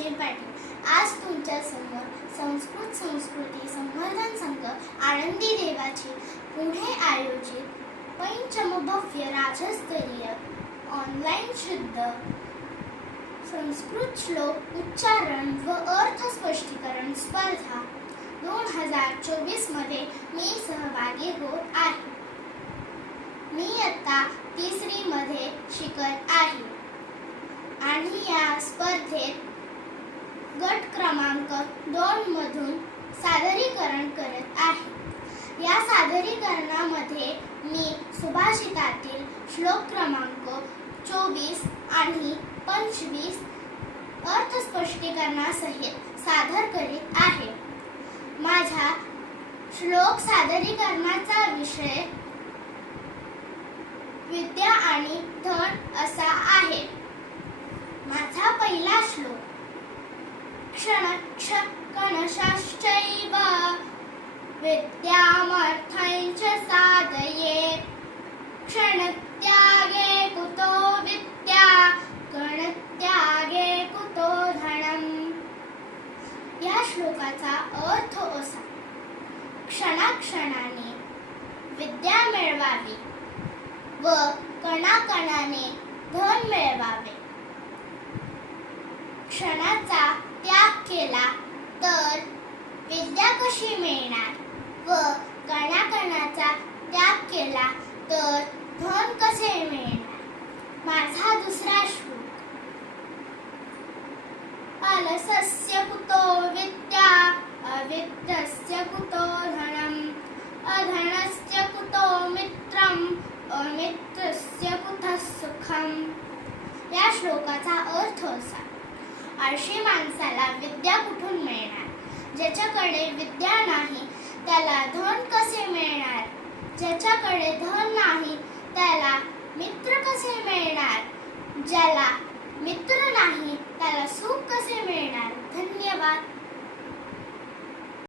सचिन पाटील. आज तुमच्यासमोर संस्कृत संस्कृती संवर्धन संघ आनंदी देवाची पुढे आयोजित पंचमभव्य राजस्तरीय ऑनलाईन शुद्ध संस्कृत श्लोक उच्चारण व अर्थ स्पष्टीकरण स्पर्धा दोन हजार चोवीसमध्ये मी सहभागी होत आहे. मी आता तिसरीमध्ये शिकत आहे. आणि या स्पर्धेत क्रमांक दोन मधून सादरीकरण करत आहे. या सादरीकरणामध्ये मी सुभाषितातील श्लोक क्रमांक चोवीस आणि पंचवीस अर्थस्पष्टीकरणासहित सादर करीत आहे. माझ्या श्लोक सादरीकरणाचा विषय विद्या आणि धन असा आहे. माझा पहिला क्षण क्ष कणशाश्चैव विद्यामर्थञ्च साधयेत् क्षणत्यागे कुतो विद्या गणत्यागे कुतो धनम् या श्लोकाचा अर्थ असा क्षणाक्षणाने विद्या मिळवावी व कणाकणाने धन मिळवावे। क्षणाचा केला तर विद्या कशी मिळणार? व कणाकणाचा त्याग केला तर धन कसे मिळणार? माझा दुसरा श्लोक. अलसस्य कुतो विद्या अविद्यस्य कुतो धनम अधनस्य कुतो मित्रम अमित्रस्य कुतः सुखम? या श्लोकाचा अर्थ असा. आळशी माणसाला विद्या कुठून मिळणार? ज्याच्याकडे विद्या नाही त्याला धन कसे मिळणार? ज्याच्याकडे धन नाही त्याला मित्र कसे मिळणार? ज्याला मित्र नाही त्याला